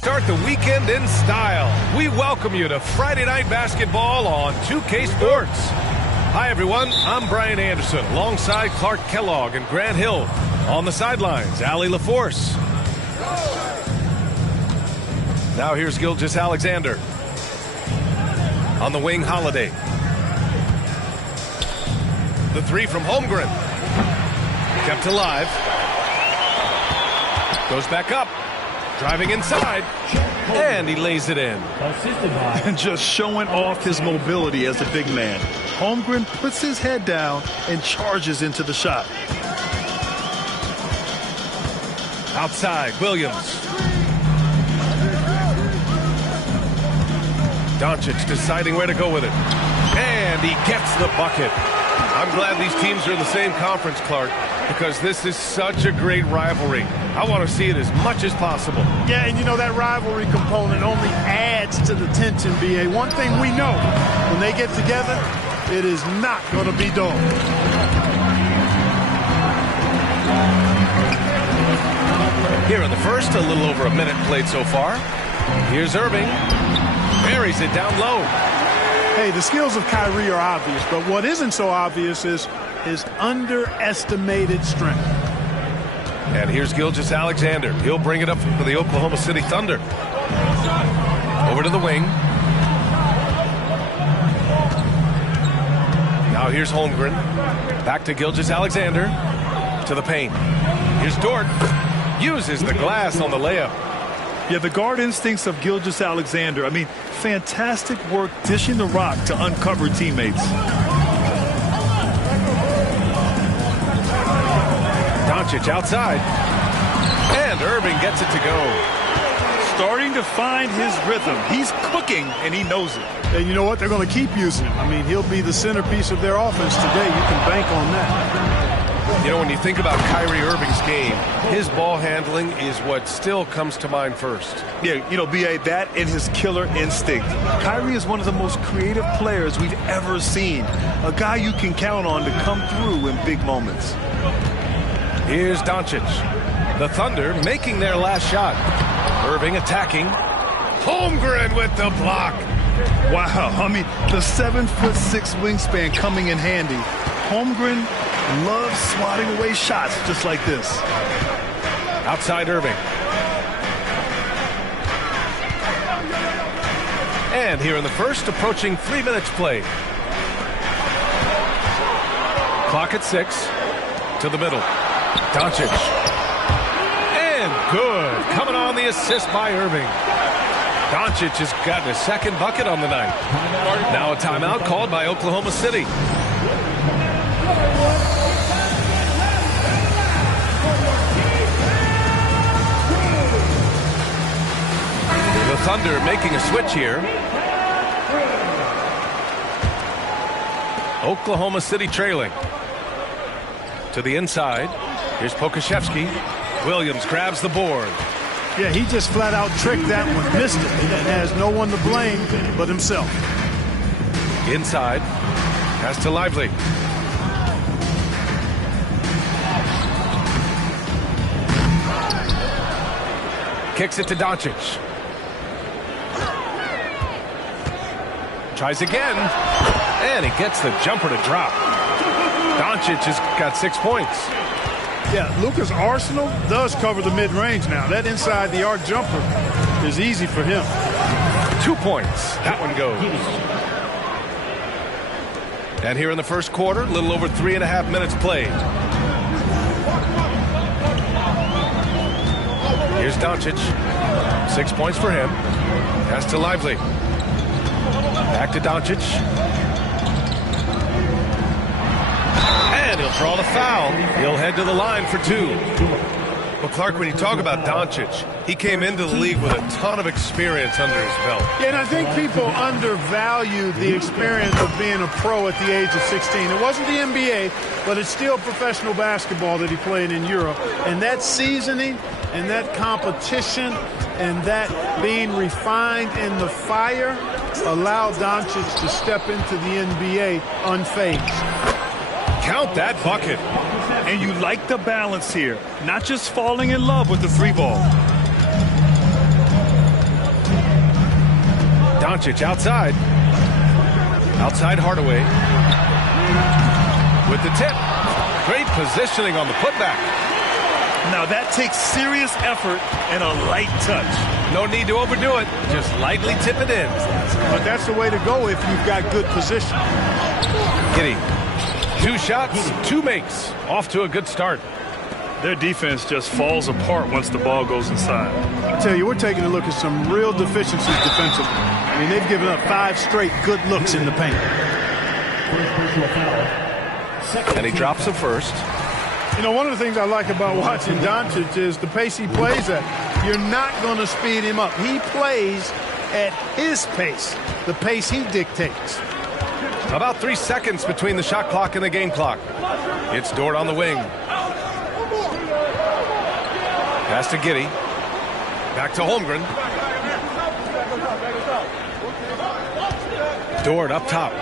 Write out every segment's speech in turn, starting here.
Start the weekend in style. We welcome you to Friday Night Basketball on 2K Sports. Hi, everyone. I'm Brian Anderson alongside Clark Kellogg and Grant Hill. On the sidelines, Allie LaForce. Now here's Gilgeous-Alexander. On the wing, Holiday. The three from Holmgren. Kept alive. Goes back up. Driving inside. And he lays it in. And just showing off his mobility as a big man. Holmgren puts his head down and charges into the shot. Outside, Williams. Doncic deciding where to go with it. And he gets the bucket. I'm glad these teams are in the same conference, Clark, because this is such a great rivalry. I want to see it as much as possible. Yeah, and you know that rivalry component only adds to the tension, B.A. One thing we know, when they get together, it is not going to be dull. Here in the first, a little over a minute played so far. Here's Irving. Buries it down low. Hey, the skills of Kyrie are obvious, but what isn't so obvious is his underestimated strength. And here's Gilgeous-Alexander. He'll bring it up for the Oklahoma City Thunder. Over to the wing. Now here's Holmgren. Back to Gilgeous-Alexander. To the paint. Here's Dort. Uses the glass on the layup. Yeah, the guard instincts of Gilgeous-Alexander. I mean, fantastic work dishing the rock to uncover teammates. Doncic outside. And Irving gets it to go. Starting to find his rhythm. He's cooking, and he knows it. And you know what? They're going to keep using him. I mean, he'll be the centerpiece of their offense today. You can bank on that. You know, when you think about Kyrie Irving's game, his ball handling is what still comes to mind first. Yeah, you know, B.A., that and his killer instinct. Kyrie is one of the most creative players we've ever seen. A guy you can count on to come through in big moments. Here's Doncic. The Thunder making their last shot. Irving attacking. Holmgren with the block. Wow, I mean, the 7'6" wingspan coming in handy. Holmgren loves swatting away shots just like this. Outside Irving. And here in the first, approaching 3 minutes played. Clock at 6. To the middle. Doncic. And good. Coming on the assist by Irving. Doncic has gotten a second bucket on the night. Now a timeout called by Oklahoma City. The Thunder making a switch here. Oklahoma City trailing. To the inside. Here's Pokusevski. Williams grabs the board. Yeah, he just flat out tricked that one, missed it, and has no one to blame but himself. Inside. Pass to Lively. Kicks it to Doncic. Tries again. And he gets the jumper to drop. Doncic has got 6 points. Yeah, Luka's arsenal does cover the mid-range now. That inside the arc jumper is easy for him. 2 points. That one goes. And here in the first quarter, a little over 3.5 minutes played. Here's Doncic. 6 points for him. Pass to Lively. Back to Doncic. And he'll draw the foul. He'll head to the line for 2. Well, Clark, when you talk about Doncic, he came into the league with a ton of experience under his belt. Yeah, and I think people undervalue the experience of being a pro at the age of 16. It wasn't the NBA, but it's still professional basketball that he played in Europe. And that seasoning and that competition and that being refined in the fire allowed Doncic to step into the NBA unfazed. Count that bucket. And you like the balance here, not just falling in love with the 3 ball. Doncic outside. Outside Hardaway. With the tip. Great positioning on the putback. Now that takes serious effort and a light touch. No need to overdo it. Just lightly tip it in. But that's the way to go if you've got good position. Giddey. 2 shots, 2 makes. Off to a good start. Their defense just falls apart once the ball goes inside. I tell you, we're taking a look at some real deficiencies defensively. I mean, they've given up 5 straight good looks in the paint. And he drops the first. You know, one of the things I like about watching Doncic is the pace he plays at. You're not going to speed him up. He plays at his pace, the pace he dictates. About 3 seconds between the shot clock and the game clock. It's Dort on the wing. Pass to Giddey. Back to Holmgren. Dort up top.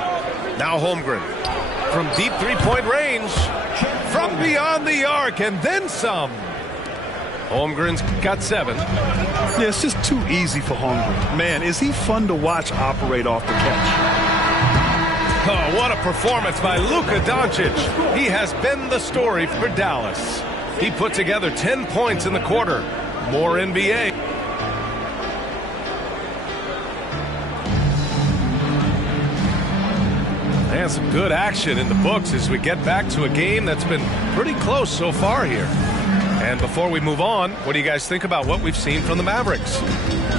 Now Holmgren. From deep three-point range. From beyond the arc and then some. Holmgren's got 7. Yeah, it's just too easy for Holmgren. Man, is he fun to watch operate off the catch. Oh, what a performance by Luka Doncic. He has been the story for Dallas. He put together 10 points in the quarter. More NBA. And some good action in the books as we get back to a game that's been pretty close so far here. And before we move on, what do you guys think about what we've seen from the Mavericks?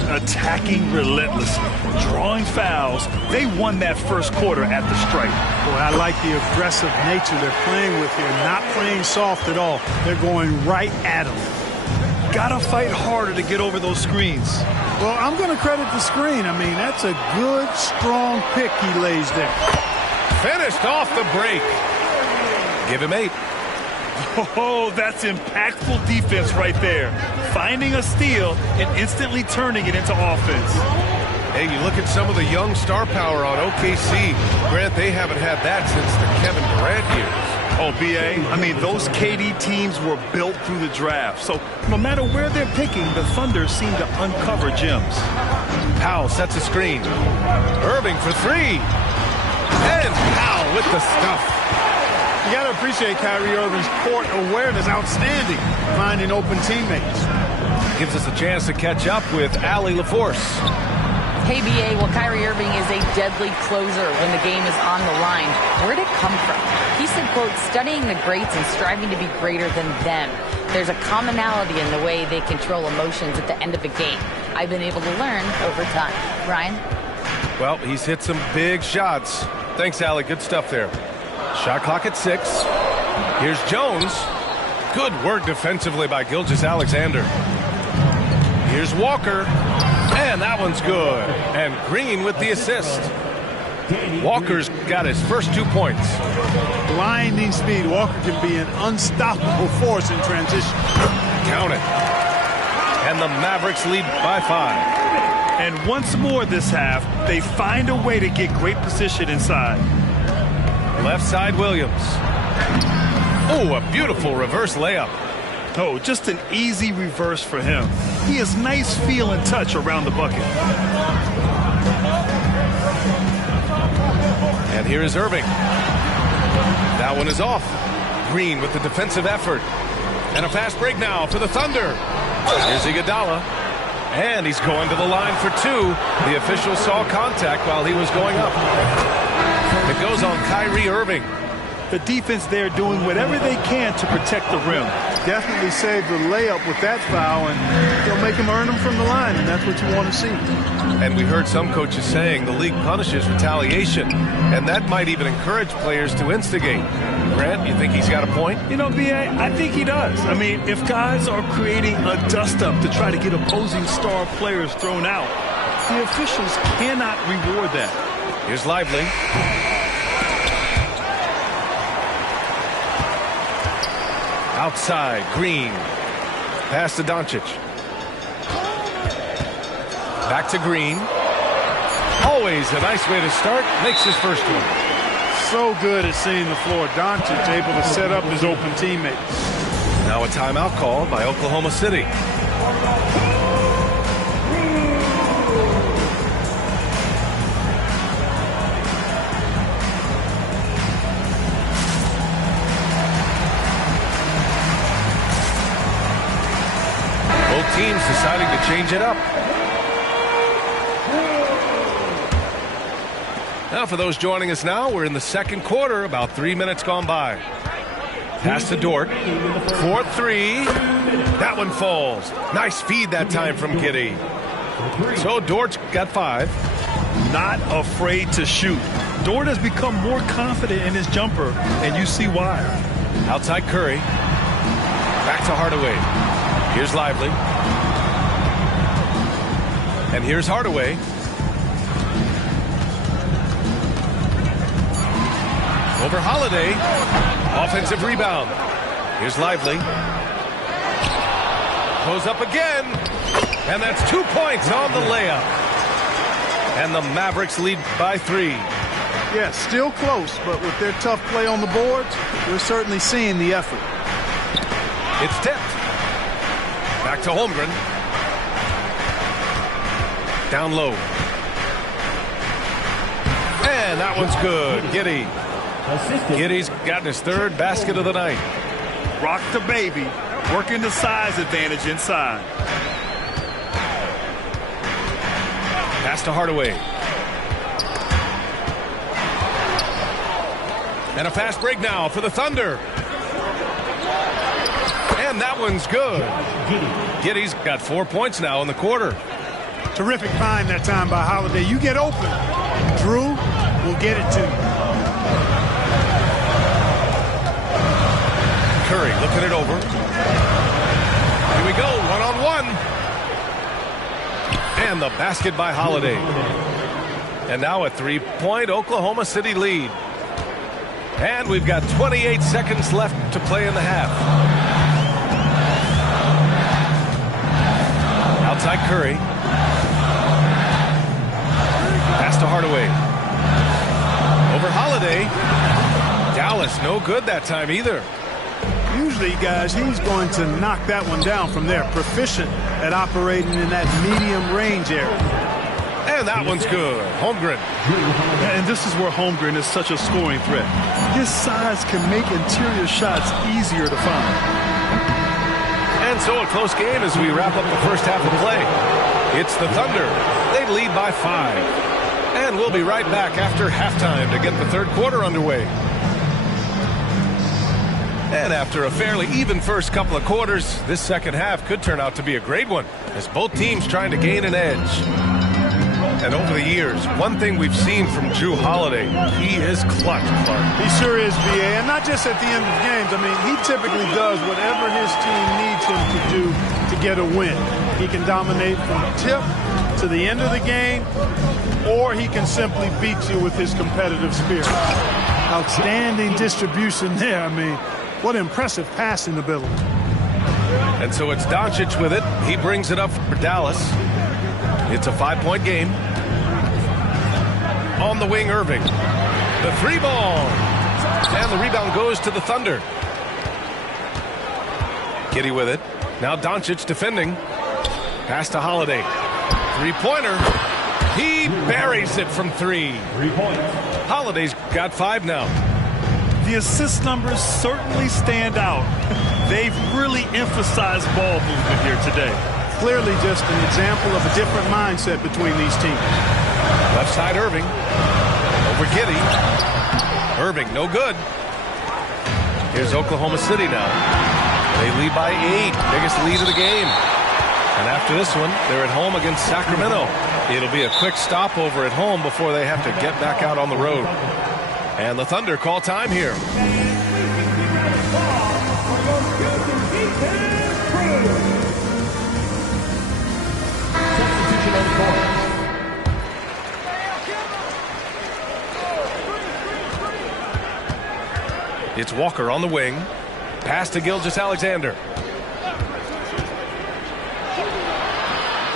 Attacking relentlessly, drawing fouls. They won that first quarter at the stripe. Boy, I like the aggressive nature they're playing with here. Not playing soft at all. They're going right at them. Gotta fight harder to get over those screens. Well, I'm going to credit the screen. I mean, that's a good, strong pick he lays there. Finished off the break. Give him 8. Oh, that's impactful defense right there. Finding a steal and instantly turning it into offense. Hey, you look at some of the young star power on OKC. Grant, they haven't had that since the Kevin Durant years. Oh, B.A., I mean, those KD teams were built through the draft. So no matter where they're picking, the Thunder seem to uncover gems. Powell sets a screen. Irving for 3. And Powell with the stuff. You got to appreciate Kyrie Irving's court awareness. Outstanding. Finding open teammates. Gives us a chance to catch up with Allie LaForce. Hey, BA, well, Kyrie Irving is a deadly closer when the game is on the line. Where'd it come from? He said, quote, studying the greats and striving to be greater than them. There's a commonality in the way they control emotions at the end of a game. I've been able to learn over time. Ryan? Well, he's hit some big shots. Thanks, Allie. Good stuff there. Shot clock at 6. Here's Jones. Good work defensively by Gilgeous-Alexander. Here's Walker. And that one's good. And Green with the assist. Walker's got his first 2 points. Blinding speed. Walker can be an unstoppable force in transition. Count it. And the Mavericks lead by 5. And once more this half, they find a way to get great position inside. Left side, Williams. Oh, a beautiful reverse layup. Oh, just an easy reverse for him. He has nice feel and touch around the bucket. And here is Irving. That one is off. Green with the defensive effort. And a fast break now for the Thunder. Here's Iguodala. And he's going to the line for 2. The official saw contact while he was going up. It goes on Kyrie Irving. The defense there doing whatever they can to protect the rim. Definitely saved the layup with that foul, and they'll make him earn them from the line, and that's what you want to see. And we heard some coaches saying the league punishes retaliation, and that might even encourage players to instigate. Grant, you think he's got a point? You know, B.A., I think he does. I mean, if guys are creating a dust-up to try to get opposing star players thrown out, the officials cannot reward that. Here's Lively. Outside, Green. Pass to Doncic. Back to Green. Always a nice way to start. Makes his first one. So good at seeing the floor. Doncic able to set up his open teammates. Now a timeout called by Oklahoma City. change it up. Now, for those joining us now, we're in the second quarter, about 3 minutes gone by. Pass to Dort. 4-3. That one falls. Nice feed that time from Giddey. So Dort's got 5. Not afraid to shoot. Dort has become more confident in his jumper, and you see why. Outside Curry. Back to Hardaway. Here's Lively. And here's Hardaway. Over Holiday. Offensive rebound. Here's Lively. Goes up again. And that's 2 points on the layup. And the Mavericks lead by 3. Yeah, still close, but with their tough play on the boards, we're certainly seeing the effort. It's tipped. Back to Holmgren. Down low. And that one's good. Giddey. Giddey's gotten his 3rd basket of the night. Rock the baby. Working the size advantage inside. Pass to Hardaway. And a fast break now for the Thunder. And that one's good. Giddey's got 4 points now in the quarter. Terrific find that time by Holiday. You get open. Drew will get it to you. Curry looking it over. Here we go, one-on-one. And the basket by Holiday. And now a 3-point Oklahoma City lead. And we've got 28 seconds left to play in the half. Outside Curry. Pass to Hardaway. Over Holiday. Dallas no good that time either. Usually, guys, he's going to knock that one down from there. Proficient at operating in that medium range area. And that one's good. Holmgren. And this is where Holmgren is such a scoring threat. His size can make interior shots easier to find. And so a close game as we wrap up the first half of play. It's the Thunder. They lead by 5. And we'll be right back after halftime to get the third quarter underway. And after a fairly even first couple of quarters, this second half could turn out to be a great one as both teams trying to gain an edge. And over the years, one thing we've seen from Jrue Holiday, he is clutch, Clark. He sure is, B.A., and not just at the end of games. I mean, he typically does whatever his team needs him to do to get a win. He can dominate from tip to the end of the game, or he can simply beat you with his competitive spirit. Outstanding distribution there. I mean, what impressive passing ability. And so it's Doncic with it. He brings it up for Dallas. It's a 5-point game. On the wing, Irving. The 3-ball. And the rebound goes to the Thunder. Giddey with it. Now Doncic defending. Pass to Holiday. 3-pointer. He buries it from 3. 3 points. Holiday's got 5 now. The assist numbers certainly stand out. They've really emphasized ball movement here today. Clearly just an example of a different mindset between these teams. Left side, Irving. Over Giddey. Irving, no good. Here's Oklahoma City now. They lead by 8. Biggest lead of the game. And after this one, they're at home against Sacramento. It'll be a quick stopover at home before they have to get back out on the road. And the Thunder call time here. Substitution on the court. It's Walker on the wing. Pass to Gilgeous-Alexander.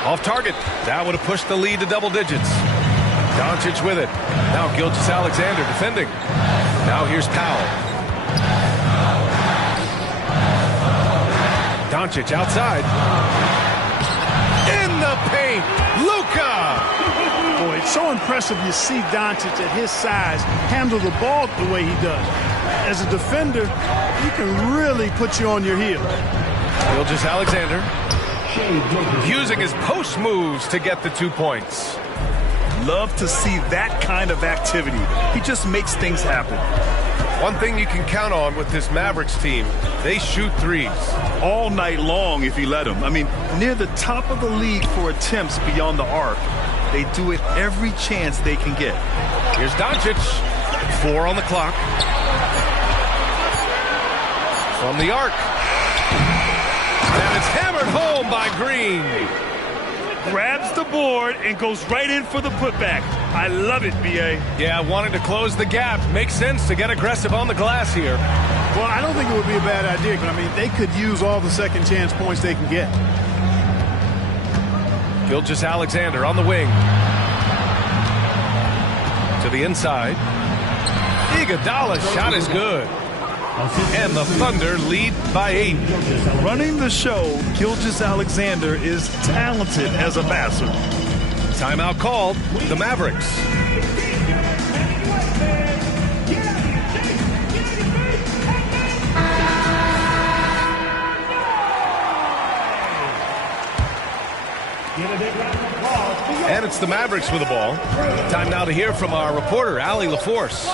Off target. That would have pushed the lead to double digits. Doncic with it. Now Gilgeous-Alexander defending. Now here's Powell. Doncic outside. In the paint. Luka! Boy, it's so impressive you see Doncic at his size handle the ball the way he does. As a defender, he can really put you on your heel. Gilgeous-Alexander. using his post moves to get the 2 points. Love to see that kind of activity. He just makes things happen. One thing you can count on with this Mavericks team, they shoot threes. All night long if you let them. I mean, near the top of the league for attempts beyond the arc. They do it every chance they can get. Here's Doncic. 4 on the clock. From the arc. And it's hammered home by Green. Grabs the board and goes right in for the putback. I love it, B.A. Yeah, wanting to close the gap. Makes sense to get aggressive on the glass here. Well, I don't think it would be a bad idea, but I mean, they could use all the second chance points they can get. Gilgeous-Alexander on the wing. To the inside. Iguodala's shot is good. And the Thunder lead by 8. Running the show, Gilgeous-Alexander is talented as a passer. Timeout called. The Mavericks. And it's the Mavericks with the ball. Time now to hear from our reporter, Allie LaForce.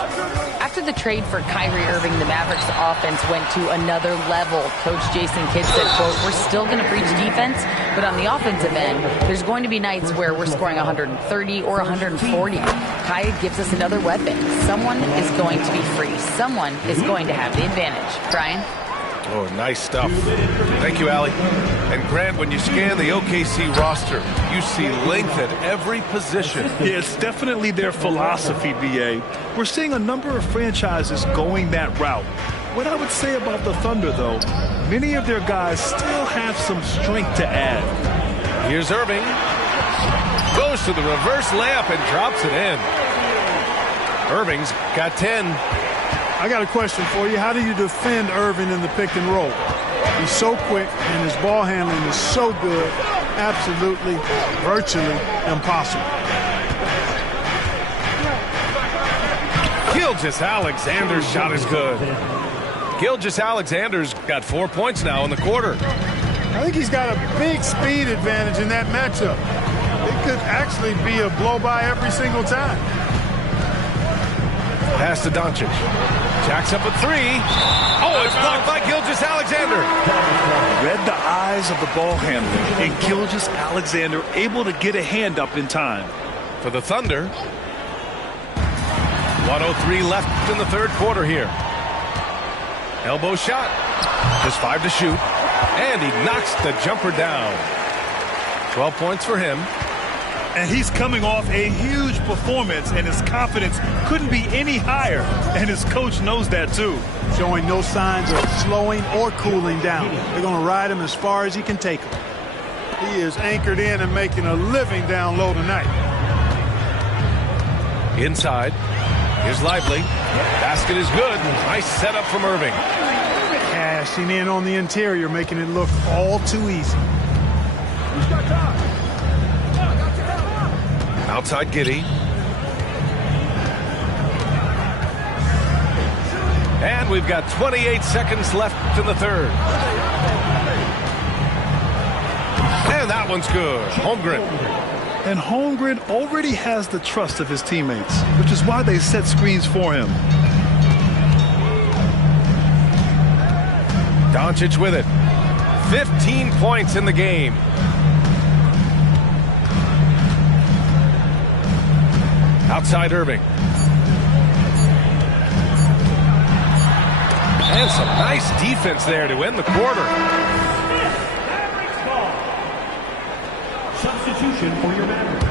After the trade for Kyrie Irving, the Mavericks offense went to another level. Coach Jason Kidd said, quote, "We're still going to preach defense, but on the offensive end, there's going to be nights where we're scoring 130 or 140. Kyrie gives us another weapon. Someone is going to be free. Someone is going to have the advantage." Brian? Oh, nice stuff. Thank you, Allie. And Grant, when you scan the OKC roster, you see length at every position. Yeah, it's definitely their philosophy, B.A. We're seeing a number of franchises going that route. What I would say about the Thunder, though, many of their guys still have some strength to add. Here's Irving. Goes to the reverse layup and drops it in. Irving's got 10. I got a question for you. How do you defend Irving in the pick and roll? He's so quick and his ball handling is so good. Absolutely, virtually impossible. Gilgeous-Alexander's shot is good. Gilgeous-Alexander's got 4 points now in the quarter. I think he's got a big speed advantage in that matchup. It could actually be a blow-by every single time. Pass to Doncic. Jacks up a 3. Oh, it's blocked by Gilgeous-Alexander. Read the eyes of the ball handler, and Gilgeous-Alexander able to get a hand up in time. For the Thunder. 1:03 left in the third quarter here. Elbow shot. Just 5 to shoot. And he knocks the jumper down. 12 points for him. And he's coming off a huge performance, and his confidence couldn't be any higher. And his coach knows that, too. Showing no signs of slowing or cooling down. They're going to ride him as far as he can take him. He is anchored in and making a living down low tonight. Inside. Here's Lively. Basket is good. Nice setup from Irving. Cashing in on the interior, making it look all too easy. Outside Giddey. And we've got 28 seconds left in the third. And that one's good. Holmgren. And Holmgren already has the trust of his teammates, which is why they set screens for him. Doncic with it. 15 points in the game. Outside Irving. And some nice defense there to end the quarter. Substitution for your Mavericks.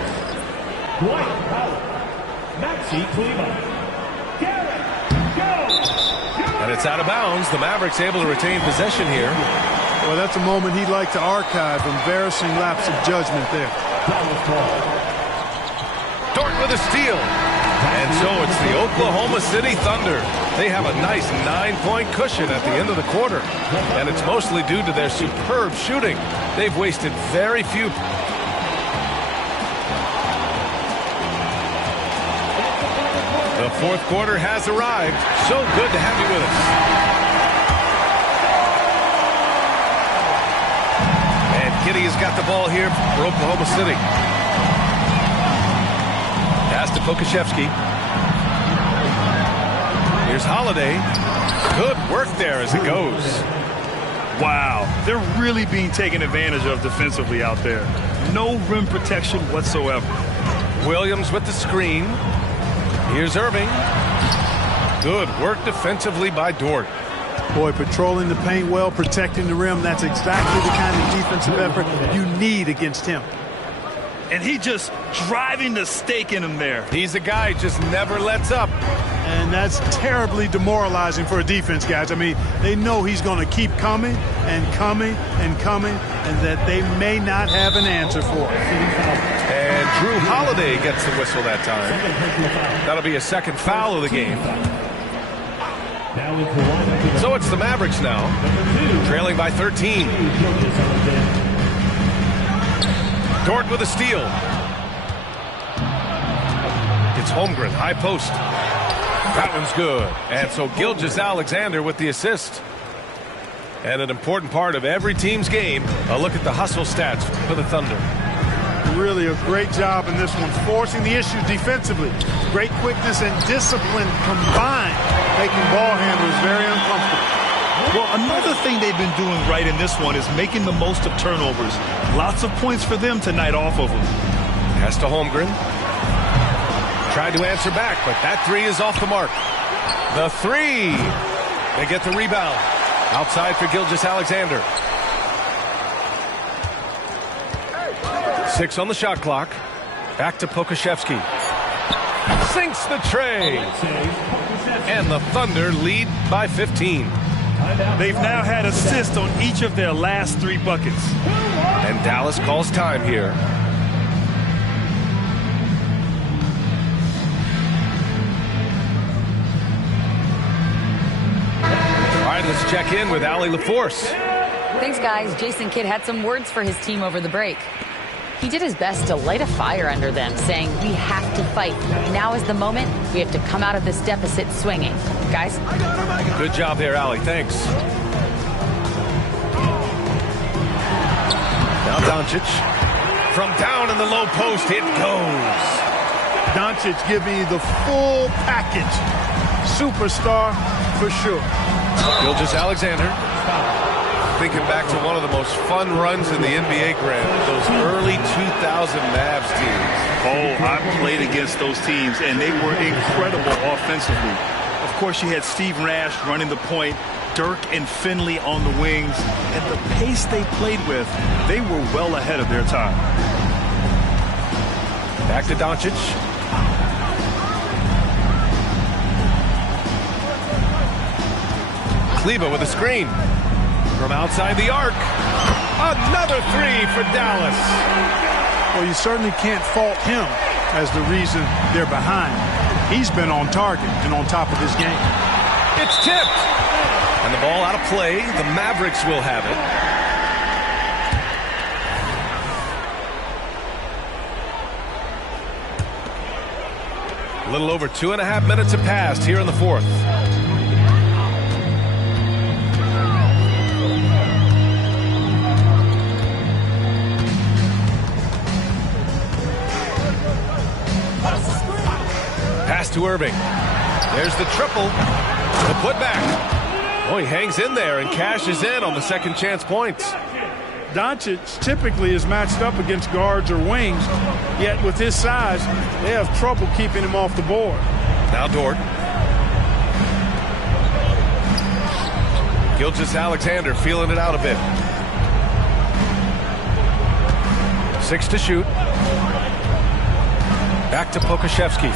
Dwight Howard. Maxi Kleber. Garrett. Go! And it's out of bounds. The Mavericks able to retain possession here. Well, that's a moment he'd like to archive. Embarrassing lapse of judgment there. Dort with a steal. And so it's the Oklahoma City Thunder. They have a nice 9-point cushion at the end of the quarter. And it's mostly due to their superb shooting. They've wasted very few. The fourth quarter has arrived. So good to have you with us. And Giddy has got the ball here for Oklahoma City. Pass to Pokashevsky. Here's Holiday. Good work there as it goes. Wow, they're really being taken advantage of defensively out there. No rim protection whatsoever. Williams with the screen. Here's Irving. Good work defensively by Dort. Boy, patrolling the paint well, protecting the rim. That's exactly the kind of defensive effort you need against him. And he just driving the stake in him there. He's a guy who just never lets up. And that's terribly demoralizing for a defense, guys. I mean, they know he's going to keep coming and coming and coming, and that they may not have an answer for it. And Drew Holiday gets the whistle that time. That'll be a second foul of the game. So it's the Mavericks now, trailing by 13. Dort with a steal. It's Holmgren, high post. That one's good. And so Gilgeous-Alexander with the assist. And an important part of every team's game, a look at the hustle stats for the Thunder. Really a great job in this one, forcing the issues defensively. Great quickness and discipline combined, making ball handlers very uncomfortable. Well, another thing they've been doing right in this one is making the most of turnovers. Lots of points for them tonight off of them. Pass to Holmgren. Tried to answer back, but that three is off the mark. The three. They get the rebound. Outside for Gilgeous-Alexander. 6 on the shot clock. Back to Pokashevsky. Sinks the tray. And the Thunder lead by 15. They've now had assists on each of their last 3 buckets. And Dallas calls time here. All right, let's check in with Allie LaForce. Thanks, guys. Jason Kidd had some words for his team over the break. He did his best to light a fire under them, saying, we have to fight. Now is the moment. We have to come out of this deficit swinging. Guys? Good job there, Allie. Thanks. Now Doncic. From down in the low post, it goes. Doncic giving you the full package. Superstar for sure. Gilgeous-Alexander. Thinking back to one of the most fun runs in the NBA, Grant, those early 2000 Mavs teams. Oh, I played against those teams, and they were incredible offensively. Of course, you had Steve Nash running the point, Dirk and Finley on the wings, and the pace they played with, they were well ahead of their time. Back to Doncic. Kleber with a screen. From outside the arc. Another three for Dallas. Well, you certainly can't fault him as the reason they're behind. He's been on target and on top of his game. It's tipped. And the ball out of play. The Mavericks will have it. A little over 2.5 minutes have passed here in the fourth. Pass to Irving. There's the triple. The putback. Oh, he hangs in there and cashes in on the second chance points. Doncic typically is matched up against guards or wings, yet with his size, they have trouble keeping him off the board. Now Dort. Gilgeous-Alexander feeling it out a bit. 6 to shoot. Back to Pokashevsky.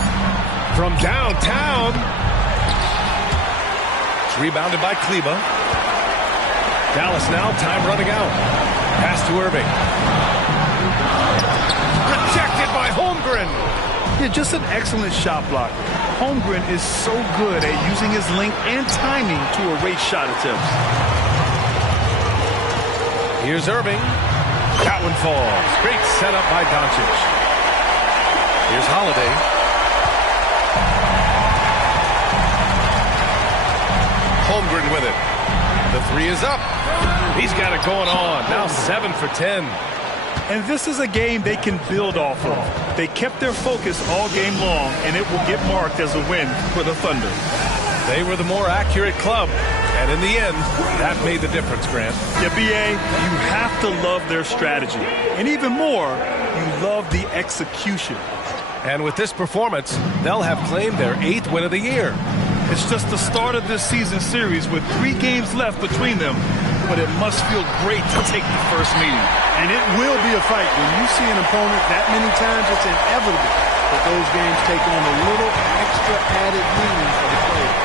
From downtown. It's rebounded by Kleber. Dallas now, time running out. Pass to Irving. Rejected by Holmgren. Yeah, just an excellent shot block. Holmgren is so good at using his length and timing to erase shot attempts. Here's Irving. That one falls. Great setup by Doncic. Here's Holiday. Holmgren with it. The three is up. He's got it going on. Now 7 for 10. And this is a game they can build off of. They kept their focus all game long, and it will get marked as a win for the Thunder. They were the more accurate club, and in the end, that made the difference, Grant. Yeah, B.A., you have to love their strategy. And even more, you love the execution. And with this performance, they'll have claimed their 8th win of the year. It's just the start of this season series with 3 games left between them, but it must feel great to take the first meeting. And it will be a fight. When you see an opponent that many times, it's inevitable that those games take on a little extra added meaning for the player.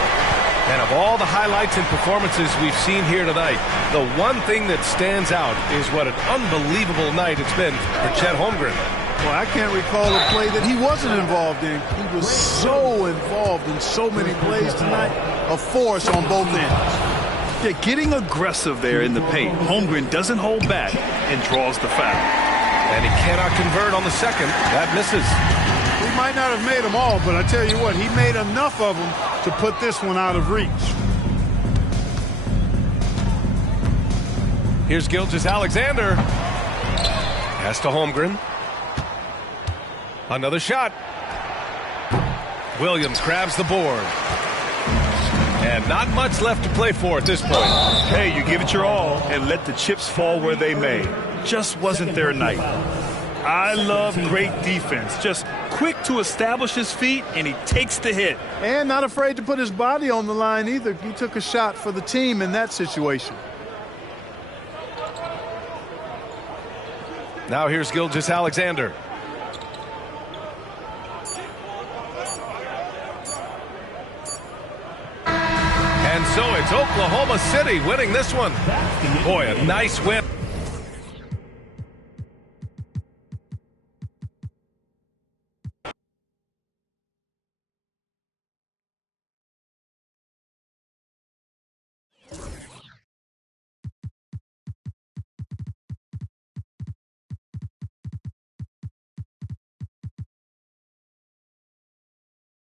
And of all the highlights and performances we've seen here tonight, the one thing that stands out is what an unbelievable night it's been for Chet Holmgren. Well, I can't recall a play that he wasn't involved in. He was so involved in so many plays tonight, a force on both ends. Yeah, getting aggressive there in the paint. Holmgren doesn't hold back and draws the foul. And he cannot convert on the second. That misses. He might not have made them all, but I tell you what, he made enough of them to put this one out of reach. Here's Gilgeous-Alexander. Pass to Holmgren. Another shot. Williams grabs the board. And not much left to play for at this point. Hey, you give it your all and let the chips fall where they may. Just wasn't their night. I love great defense. Just quick to establish his feet, and he takes the hit. And not afraid to put his body on the line either. He took a shot for the team in that situation. Now here's Gilgeous-Alexander. And so it's Oklahoma City winning this one. Boy, a nice win.